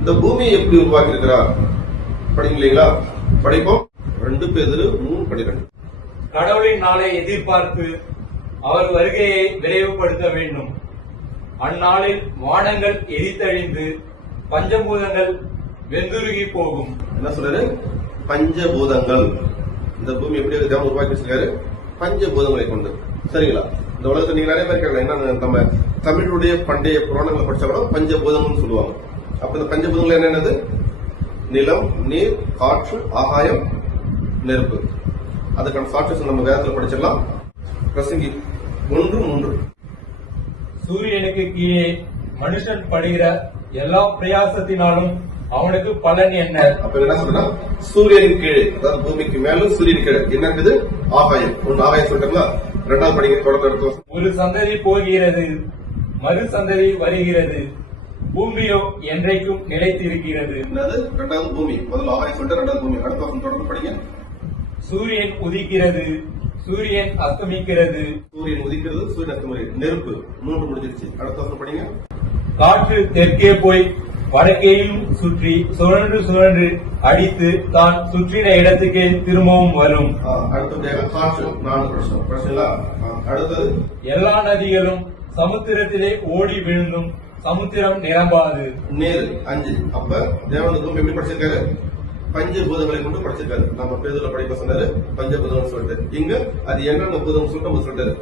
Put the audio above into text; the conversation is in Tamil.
இந்த பூமியை எப்படி உருவாக்கி இருக்கிறார் படிங்களா? படிப்போம். 2 பேதுரு 3:12. கடவுளின் நாளை எதிர்பார்த்து அவர் வருகையை விரைவுபடுத்த வேண்டும். அந்நாளில் வானங்கள் எரித்தழிந்து பஞ்சபூதங்கள் வெந்துருகி போகும். என்ன சொல்றாரு? பஞ்சபூதங்கள். இந்த பூமி எப்படி தேவன் உருவாக்கி வச்சிருக்காரு? பஞ்சபூதங்களை கொண்டு. சரிங்களா? இந்த உலகத்தை நீங்க நிறைய பேர் கேட்கலாம். என்ன நம்ம தமிழுடைய பண்டைய புராணங்களை படிச்சா கூட பஞ்சபூதங்கள்னு சொல்லுவாங்க. அப்ப இந்த பஞ்சபூதங்கள் என்னென்னது? நிலம், நீர், காற்று, ஆகாயம், நெருப்பு. அதுக்கான சாட்சி நம்ம வேதத்தில் படிச்சிடலாம். பிரசங்கி 1:3. சூரியனுக்கு கீழே மனுஷன் படுகிற எல்லா பிரயாசத்தினாலும் அவனுக்கு பலன் என்ன? அப்ப என்ன சொல்றா? சூரியனுக்கு கீழே, அதாவது பூமிக்கு மேலும் சூரியனுக்கு கீழே என்ன இருக்குது? ஆகாயம். ஒன்னு ஆகாயம் சொல்லிட்டோம்னா, 2வது படிக்க தொடர்ந்து ஒரு சந்ததி போகிறது, மறு சந்ததி வருகிறது, பூமியோ என்றைக்கும் நிலைத்திருக்கிறது. என்னது? 2வது பூமி. முதல்ல ஆகாயம் சொல்லிட்டு 2வது பூமி. அடுத்த வருஷம் தொடர்ந்து படிங்க. சூரியன் உதிக்கிறது, சூரியன் அஸ்தமிக்கிறது. சூரியன் உதிக்கிறது, சூரியன் அஸ்தமிக்கிறது. நெருப்பு 3 முடிஞ்சிருச்சு. அடுத்த வருஷம் படிங்க. காற்று தெற்கே போய் வடக்கேயும் சுற்றி சுழன்று சுழன்று அடித்து தான் சுற்றின இடத்துக்கே திரும்பவும் வரும். அடுத்ததாக காற்று 4 பிரச்சனை. அடுத்தது எல்லா நதிகளும் சமுத்திரத்திலே ஓடி விழுந்தும் சமுத்திரம் நிரம்பாது. நீர் 5. அப்ப தேவனுக்கு எப்படி படிச்சிருக்காரு? பஞ்சபூதங்களை கொண்டு படிச்சிருக்காரு. நம்ம பேதுல படிக்க சொன்னாரு பஞ்சபூதம் சொல்லிட்டு. இங்க அது என்னென்ன பூதம் சொல்லிட்டு சொல்லிட்டாரு.